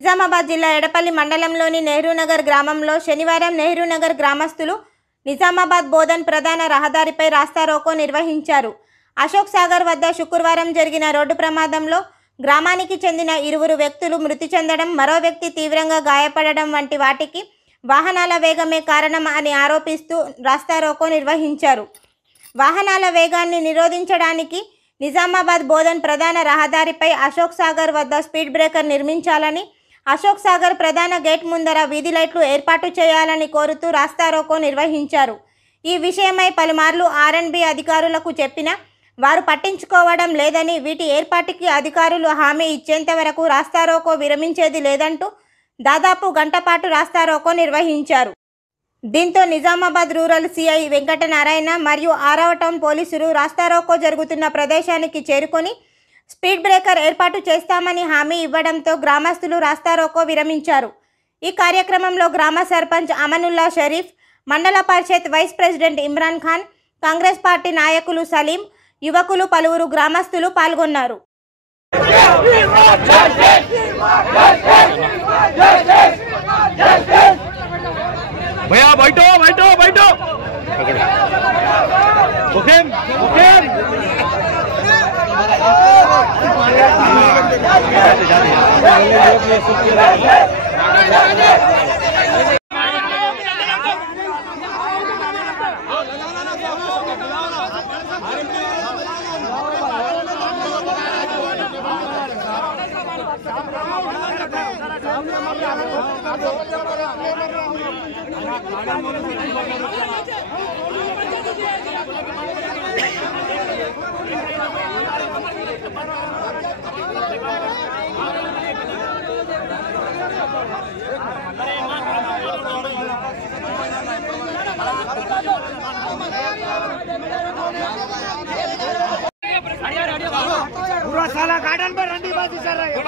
నిజామాబాద్ జిల్లా ఎడపల్లి మండలంలోని నెహ్రూనగర్ గ్రామంలో శనివారం నెహ్రూనగర్ గ్రామస్తులు నిజామాబాద్ బోధన్ ప్రధాన రహదారిపై రాస్తారోకో నిర్వహించారు. అశోక్ సాగర్ వద్ద శుక్రవారం జరిగిన రోడ్డు ప్రమాదంలో గ్రామానికి చెందిన 20 వ్యక్తులు మృతి చెందడం, మరో వ్యక్తి తీవ్రంగా గాయపడడం వంటి వాటికి వాహనాల వేగమే కారణం అని ఆరోపిస్తూ రాస్తారోకో నిర్వహించారు. వాహనాల వేగాన్ని నిరోధించడానికి నిజామాబాద్ బోధన్ ప్రధాన రహదారిపై అశోక్ సాగర్ వద్ద స్పీడ్ బ్రేకర్ నిర్మించాలని, అశోక్ సాగర్ ప్రధాన గేట్ ముందర వీధి లైట్లు ఏర్పాటు చేయాలని కోరుతూ రాస్తారోకో నిర్వహించారు. ఈ విషయమై పలుమార్లు ఆర్ఎండ్బి అధికారులకు చెప్పినా వారు పట్టించుకోవడం లేదని, వీటి ఏర్పాటుకి అధికారులు హామీ ఇచ్చేంత వరకు రాస్తారోకో విరమించేది లేదంటూ దాదాపు గంటపాటు రాస్తారోకో నిర్వహించారు. దీంతో నిజామాబాద్ రూరల్ సిఐ వెంకటనారాయణ మరియు 6వ టౌన్ పోలీసులు రాస్తారోకో జరుగుతున్న ప్రదేశానికి చేరుకొని స్పీడ్ బ్రేకర్ ఏర్పాటు చేస్తామని హామీ ఇవ్వడంతో గ్రామస్తులు రాస్తారోకో విరమించారు. ఈ కార్యక్రమంలో గ్రామ sarpanch Amanullah Sharif, mandal parishad vice president Imran Khan, Congress party నాయకులు సలీం, యువకులు, పలువురు గ్రామస్తులు పాల్గొన్నారు. भैया बैठो बैठो बैठो ओके ओके पूरा साला गार्डन पर रंडी बाजी चल रही है।